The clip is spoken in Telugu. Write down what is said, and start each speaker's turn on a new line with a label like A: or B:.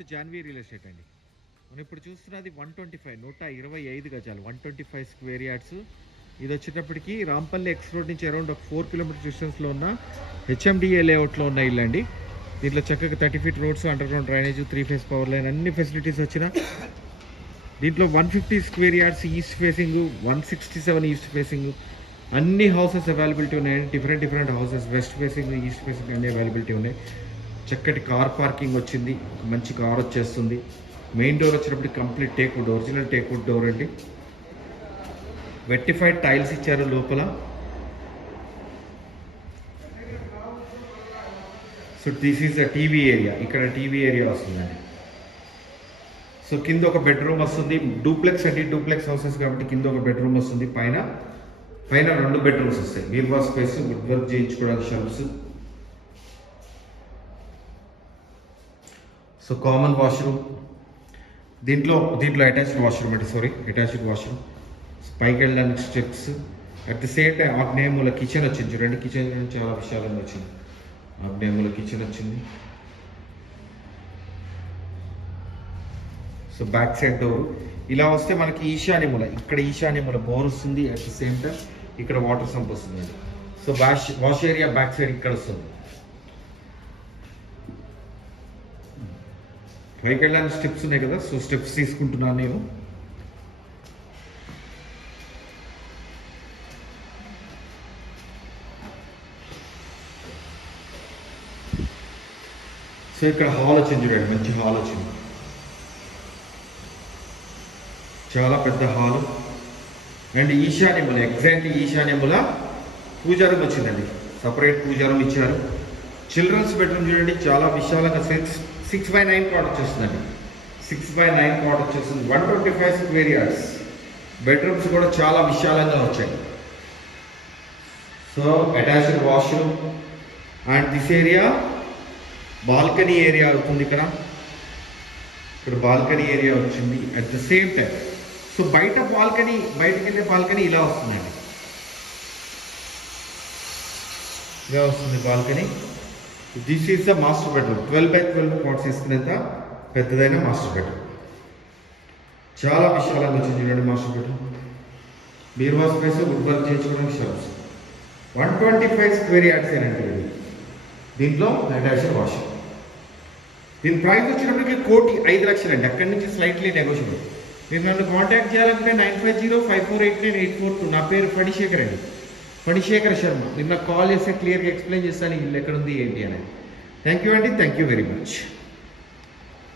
A: టు జాన్వీ రియల్ ఎస్టేట్ అండి. మనం ఇప్పుడు చూస్తున్నది వన్ ట్వంటీ ఫైవ్ నూట ఇరవై ఐదు గజాలు one twenty five square yards. ఇది వచ్చేటప్పటికి రాంపల్లి ఎక్స్ రోడ్ నుంచి అరౌండ్ ఒక ఫోర్ కిలోమీటర్ డిస్టెన్స్లో ఉన్న హెచ్ఎండిఏ లేఅవుట్లో ఉన్న ఇల్లు అండి. దీంట్లో చక్కగా thirty feet roads underground drainage three phase power line అన్ని ఫెసిలిటీస్ వచ్చిన. దీంట్లో one fifty square yards east facing one sixty seven east facing. అన్ని హౌసెస్ అవైలబిలిటీ ఉన్నాయండి. Different different houses west facing east facing అన్ని అవైలబిలిటీ ఉన్నాయి. చక్కటి కార్ పార్కింగ్ వచ్చింది. మంచి కార్ వచ్చేస్తుంది. మెయిన్ డోర్ వచ్చినప్పుడు complete teakwood original teakwood door అండి. వెట్టిఫైడ్ టైల్స్ ఇచ్చారు లోపల. So this is the TV area ఇక్కడ టీవీ ఏరియా వస్తుందండి. సో కింద ఒక బెడ్రూమ్ వస్తుంది. డూప్లెక్స్ అండి. డూప్లెక్స్ హౌసెస్ కాబట్టి కింద ఒక బెడ్రూమ్ వస్తుంది. పైన పైన రెండు బెడ్రూమ్స్ వస్తాయి. బీర్వా స్పేస్ వుడ్ వర్క్ చేయించుకోవడానికి షెల్ఫ్స్ సో కామన్ వాష్రూమ్ దీంట్లో దీంట్లో అటాచ్డ్ వాష్రూమ్ అంటే సారీ అటాచ్డ్ వాష్రూమ్ పైకి వెళ్ళడానికి steps at the same time ఆగ్నేయముల kitchen వచ్చింది చూడండి కిచెన్ చాలా విశాలంగా వచ్చింది. ఆగ్నేయముల కిచెన్ వచ్చింది. సో బ్యాక్ సైడ్ డోర్ ఇలా వస్తే మనకి ఈశాన్యముల ఇక్కడ ఈశాన్యముల బోర్ వస్తుంది. అట్ ది సేమ్ టైం ఇక్కడ వాటర్ సంప్ వస్తుంది so wash wash area back side ఇక్కడ వస్తుంది. పైకి వెళ్ళడానికి స్టెప్స్ ఉన్నాయి కదా సో స్టెప్స్ తీసుకుంటున్నాను నేను. సో ఇక్కడ హాల్ వచ్చింది చూడండి మంచి హాల్ వచ్చింది చాలా పెద్ద హాల్. అండ్ ఈశాన్యముల ఎగ్జాక్ట్ ఈశాన్యముల పూజా రూమ్ వచ్చిందండి. సపరేట్ పూజా రూమ్ ఇచ్చారు. చిల్డ్రన్స్ బెడ్రూమ్ చూడండి చాలా విశాలంగా sets six by nine cot వచ్చేస్తుందండి. సిక్స్ బై నైన్ కాట్ వచ్చేసింది one twenty five square yards bedrooms కూడా చాలా విశాలంగా వచ్చాయి. So attached washroom and this area balcony area అవుతుంది ఇక్కడ. ఇక్కడ బాల్కనీ ఏరియా వచ్చింది at the same time so బయట బాల్కనీ బయటకు వెళ్ళే బాల్కనీ ఇలా వస్తుందండి. ఇలా వస్తుంది balcony this is the master bedroom twelve by twelve cots తీసుకునేంత పెద్దదైన మాస్టర్ బెడ్రూమ్ చాలా విశాలంగా వచ్చింది చూడండి మాస్టర్ బెడ్రూమ్ బీర్వా స్పేస్ వుడ్ వర్క్ చేయించుకోవడానికి shops one twenty five square yards ఏనండి ఇది. దీంట్లో అటాచ్డ్ వాష్ దీని ప్రైస్ వచ్చినప్పటికి కోటి ఐదు లక్షలు అండి. అక్కడి నుంచి స్లైట్లీ నెగోషియబుల్ మీరు నన్ను కాంటాక్ట్ చేయాలంటే nine five zero five four eight nine eight four two నా పేరు ఫణిశేఖర్ అండి. ఫణిశేఖర్ శర్మ నిన్న కాల్ చేస్తే క్లియర్గా ఎక్స్ప్లెయిన్ చేస్తాను ఇల్లు ఎక్కడ ఉంది ఏంటి అనేది. థ్యాంక్ యూ అండి థ్యాంక్ యూ వెరీ మచ్